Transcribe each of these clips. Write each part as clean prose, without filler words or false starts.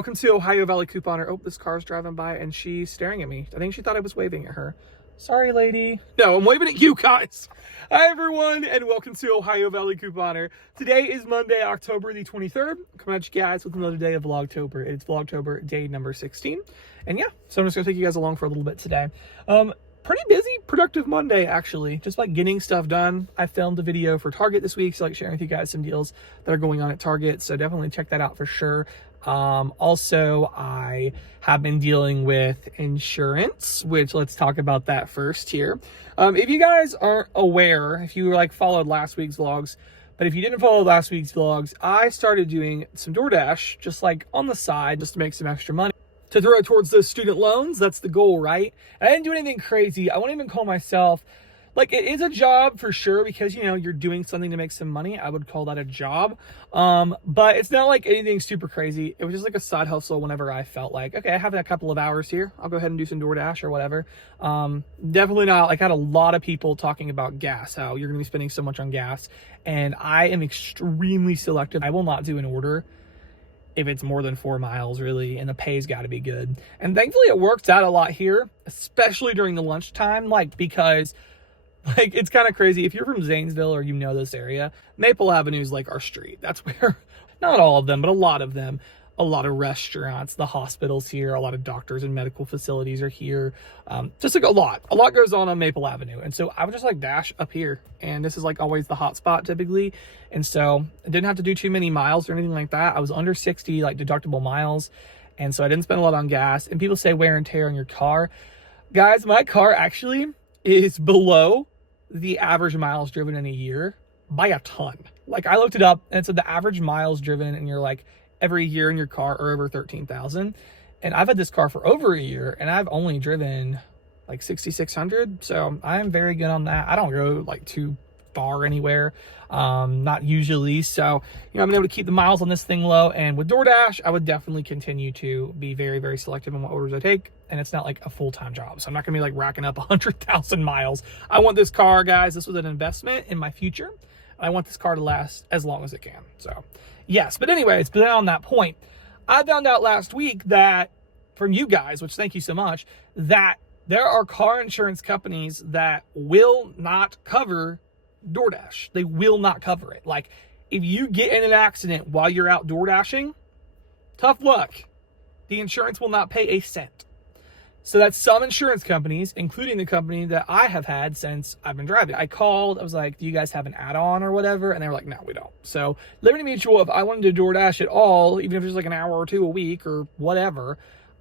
welcome to Ohio Valley Couponer. Oh, this car's driving by and she's staring at me. I think she thought I was waving at her. Sorry, lady. No, I'm waving at you guys. Hi, everyone, and welcome to Ohio Valley Couponer. Today is Monday, October the 23rd. Coming at you guys with another day of Vlogtober. It's Vlogtober day number 16. And yeah, so I'm just going to take you guys along for a little bit today. Pretty busy, productive Monday, actually. Just like getting stuff done. I filmed a video for Target this week, so like sharing with you guys some deals that are going on at Target. So definitely check that out for sure. Also, I have been dealing with insurance, which let's talk about that first here. If you guys aren't aware, if you like followed last week's vlogs, but if you didn't follow last week's vlogs, I started doing some DoorDash just like on the side just to make some extra money to throw towards those student loans. That's the goal, right? And I didn't do anything crazy. I won't even call myself, like, it is a job for sure because, you know, you're doing something to make some money. I would call that a job. But it's not like anything super crazy. It was just like a side hustle whenever I felt like, okay, I have a couple of hours here. I'll go ahead and do some DoorDash or whatever. Definitely not, like, I had a lot of people talking about gas, how you're going to be spending so much on gas. And I am extremely selective. I will not do an order if it's more than 4 miles, really, and the pay's got to be good. And thankfully it works out a lot here, especially during the lunchtime, like, because like, it's kind of crazy. If you're from Zanesville or you know this area, Maple Avenue is like our street. That's where, not all of them, but a lot of them, a lot of restaurants, the hospitals here, a lot of doctors and medical facilities are here. Just like a lot goes on Maple Avenue. And so I would just like dash up here, and this is like always the hot spot typically. And so I didn't have to do too many miles or anything like that. I was under 60 like deductible miles. And so I didn't spend a lot on gas. And people say wear and tear on your car. Guys, my car actually is below the average miles driven in a year by a ton. Like, I looked it up and it said the average miles driven in your, like, every year in your car are over 13,000. And I've had this car for over a year and I've only driven like 6,600. So I'm very good on that. I don't go like too far anywhere, not usually. So, you know, I've been able to keep the miles on this thing low. And with DoorDash, I would definitely continue to be very, very selective in what orders I take. And it's not like a full-time job. So I'm not gonna be like racking up 100,000 miles. I want this car, guys. This was an investment in my future. I want this car to last as long as it can. So yes, but anyways, but on that point, I found out last week that from you guys, which thank you so much, that there are car insurance companies that will not cover DoorDash. They will not cover it. Like, if you get in an accident while you're out DoorDashing, tough luck. The insurance will not pay a cent. So that's some insurance companies, including the company that I have had since I've been driving. I called, I was like, do you guys have an add-on or whatever? And they were like, no, we don't. So Liberty Mutual, if I wanted to DoorDash at all, even if it was like an hour or two a week or whatever,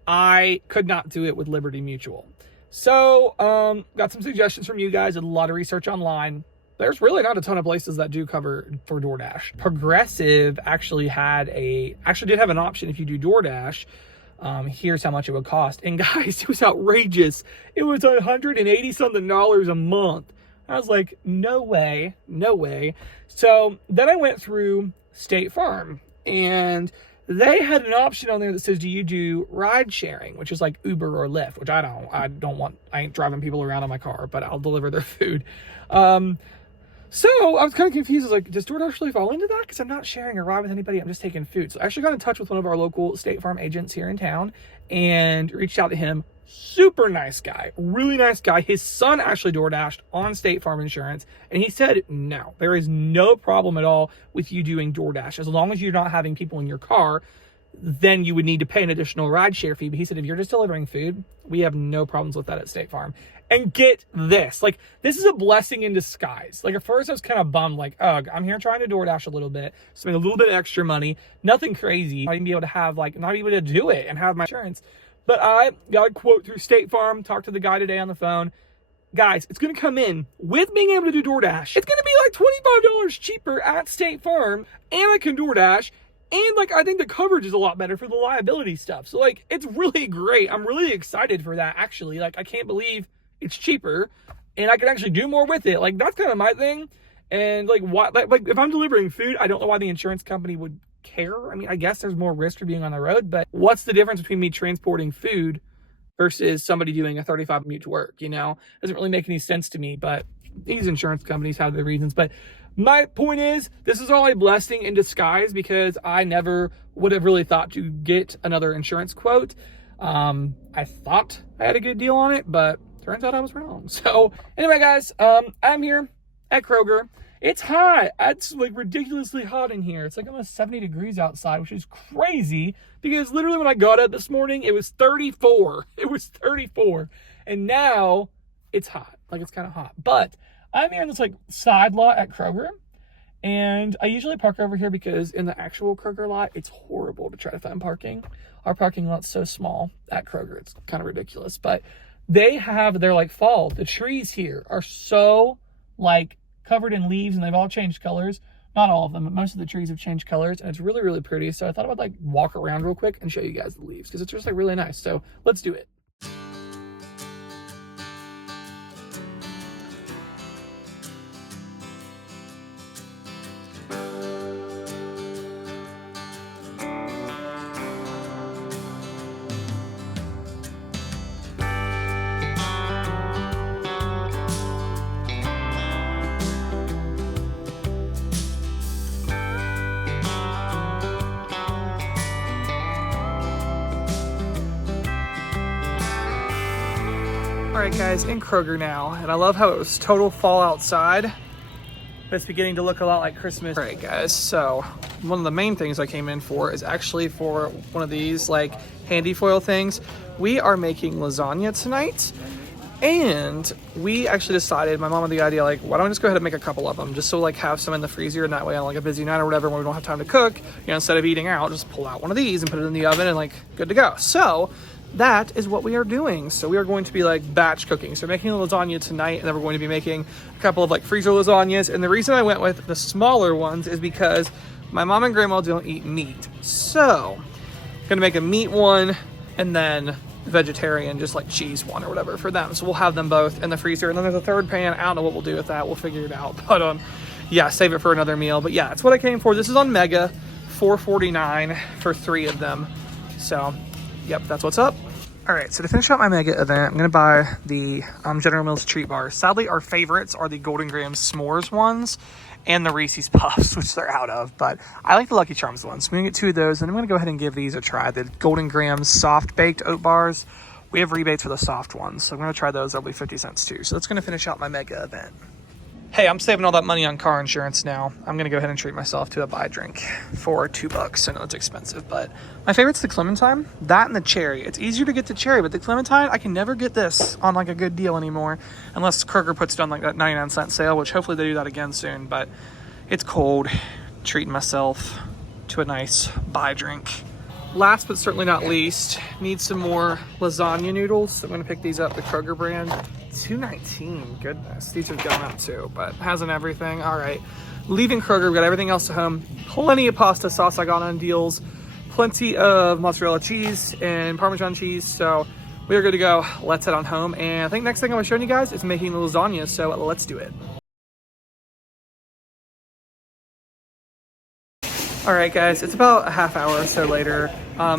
I could not do it with Liberty Mutual. So got some suggestions from you guys, did a lot of research online. There's really not a ton of places that do cover for DoorDash. Progressive actually did have an option if you do DoorDash. Here's how much it would cost. And guys, it was outrageous. It was $180 something a month. I was like, no way, no way. So then I went through State Farm and they had an option on there that says, do you do ride sharing, which is like Uber or Lyft, which I ain't driving people around in my car, but I'll deliver their food. So I was kind of confused. I was like, does DoorDash really fall into that? Because I'm not sharing a ride with anybody. I'm just taking food. So I actually got in touch with one of our local State Farm agents here in town and reached out to him. Super nice guy, really nice guy. His son actually DoorDashed on State Farm insurance. And he said, no, there is no problem at all with you doing DoorDash. As long as you're not having people in your car, then you would need to pay an additional ride share fee. But he said, if you're just delivering food, we have no problems with that at State Farm. And get this, like, this is a blessing in disguise. Like, at first I was kind of bummed, like, oh, I'm here trying to DoorDash a little bit, spend a little bit of extra money, nothing crazy. I didn't be able to have, like, not even able to do it and have my insurance. But I got a quote through State Farm, talked to the guy today on the phone. Guys, it's going to come in with being able to do DoorDash. It's going to be like $25 cheaper at State Farm, and I can DoorDash. And, like, I think the coverage is a lot better for the liability stuff. So, like, it's really great. I'm really excited for that, actually. Like, I can't believe it's cheaper and I can actually do more with it. Like, that's kind of my thing. And like, why, like if I'm delivering food, I don't know why the insurance company would care. I mean, I guess there's more risk for being on the road, but what's the difference between me transporting food versus somebody doing a 35 commute to work? You know, doesn't really make any sense to me. But these insurance companies have their reasons. But my point is, this is all a blessing in disguise because I never would have really thought to get another insurance quote. I thought I had a good deal on it, but turns out I was wrong. So anyway, guys, I'm here at Kroger. It's hot. It's like ridiculously hot in here. It's like almost 70 degrees outside, which is crazy because literally when I got up this morning, it was 34. It was 34. And now it's hot. Like it's kind of hot. But I'm here in this like side lot at Kroger. And I usually park over here because in the actual Kroger lot, it's horrible to try to find parking. Our parking lot's so small at Kroger. It's kind of ridiculous. But they have their like fall. The trees here are so like covered in leaves and they've all changed colors. Not all of them, but most of the trees have changed colors and it's really, really pretty. So I thought I would like walk around real quick and show you guys the leaves because it's just like really nice. So let's do it. All right, guys, in Kroger now, and I love how it was total fall outside, but it's beginning to look a lot like Christmas. All right, guys, so one of the main things I came in for is actually for one of these like handy foil things. We are making lasagna tonight, and we actually decided, my mom had the idea, like, why don't we just go ahead and make a couple of them, just so like have some in the freezer, and that way on like a busy night or whatever when we don't have time to cook, you know, instead of eating out, just pull out one of these and put it in the oven and like good to go. So that is what we are doing. So we are going to be like batch cooking. So making a lasagna tonight, and then we're going to be making a couple of like freezer lasagnas. And the reason I went with the smaller ones is because my mom and grandma don't eat meat. So I'm gonna make a meat one and then vegetarian, just like cheese one or whatever for them. So we'll have them both in the freezer. And then there's a third pan. I don't know what we'll do with that. We'll figure it out. But yeah, save it for another meal. But yeah, that's what I came for. This is on Mega, $4.49 for 3 of them. So yep, that's what's up. All right, so to finish out my Mega event, I'm gonna buy the General Mills treat bars. Sadly, our favorites are the Golden Graham s'mores ones and the Reese's Puffs, which they're out of, but I like the Lucky Charms ones. So I'm gonna get 2 of those, and I'm gonna go ahead and give these a try. The Golden Graham soft baked oat bars, we have rebates for the soft ones, so I'm gonna try those. They'll be 50 cents too. So that's gonna finish out my Mega event. Hey, I'm saving all that money on car insurance now. I'm gonna go ahead and treat myself to a buy drink for $2. I know it's expensive, but my favorite's the Clementine, that and the cherry. It's easier to get the cherry, but the Clementine, I can never get this on like a good deal anymore, unless Kroger puts it on like that 99-cent sale, which hopefully they do that again soon. But it's cold, treating myself to a nice buy drink. Last but certainly not least, need some more lasagna noodles. So I'm gonna pick these up, the Kroger brand. $2.19, goodness. These have gone up too, but hasn't everything. All right, leaving Kroger, we've got everything else at home. Plenty of pasta sauce I got on deals. Plenty of mozzarella cheese and Parmesan cheese. So we are good to go. Let's head on home. And I think next thing I'm showing you guys is making the lasagna. So let's do it. All right, guys, it's about a half hour or so later.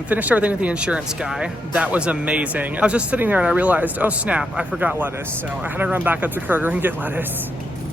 Finished everything with the insurance guy. That was amazing. I was just sitting there and I realized, oh snap, I forgot lettuce. So I had to run back up to Kroger and get lettuce.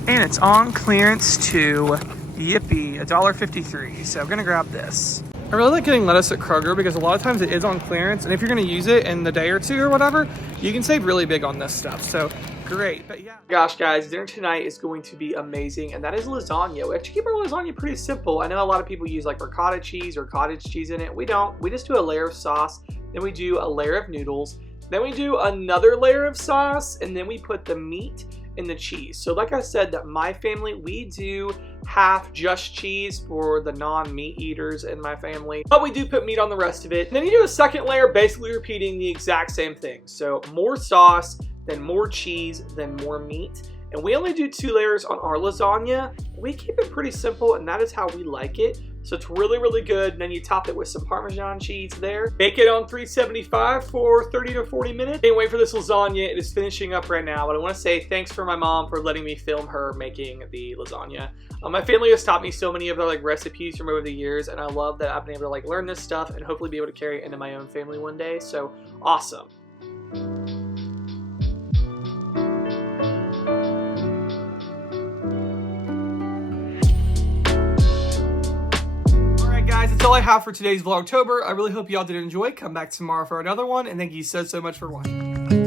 And it's on clearance too. Yippee, $1.53. So I'm gonna grab this. I really like getting lettuce at Kroger because a lot of times it is on clearance, and if you're gonna use it in the day or two or whatever, you can save really big on this stuff. So great. But yeah, gosh guys, dinner tonight is going to be amazing, and that is lasagna. We actually keep our lasagna pretty simple. I know a lot of people use like ricotta cheese or cottage cheese in it. We don't. We just do a layer of sauce, then we do a layer of noodles, then we do another layer of sauce, and then we put the meat and the cheese. So like I said, that my family, we do half just cheese for the non-meat eaters in my family, but we do put meat on the rest of it. And then you do a second layer, basically repeating the exact same thing. So more sauce, then more cheese, then more meat. And we only do 2 layers on our lasagna. We keep it pretty simple, and that is how we like it. So it's really, really good. And then you top it with some Parmesan cheese there. Bake it on 375 for 30 to 40 minutes. Can't wait for this lasagna. It is finishing up right now, but I want to say thanks for my mom for letting me film her making the lasagna. My family has taught me so many of their like recipes from over the years, and I love that I've been able to like learn this stuff and hopefully be able to carry it into my own family one day. So awesome. all I have for today's Vlogtober. I really hope y'all did enjoy. Come back tomorrow for another one, and thank you so much for watching.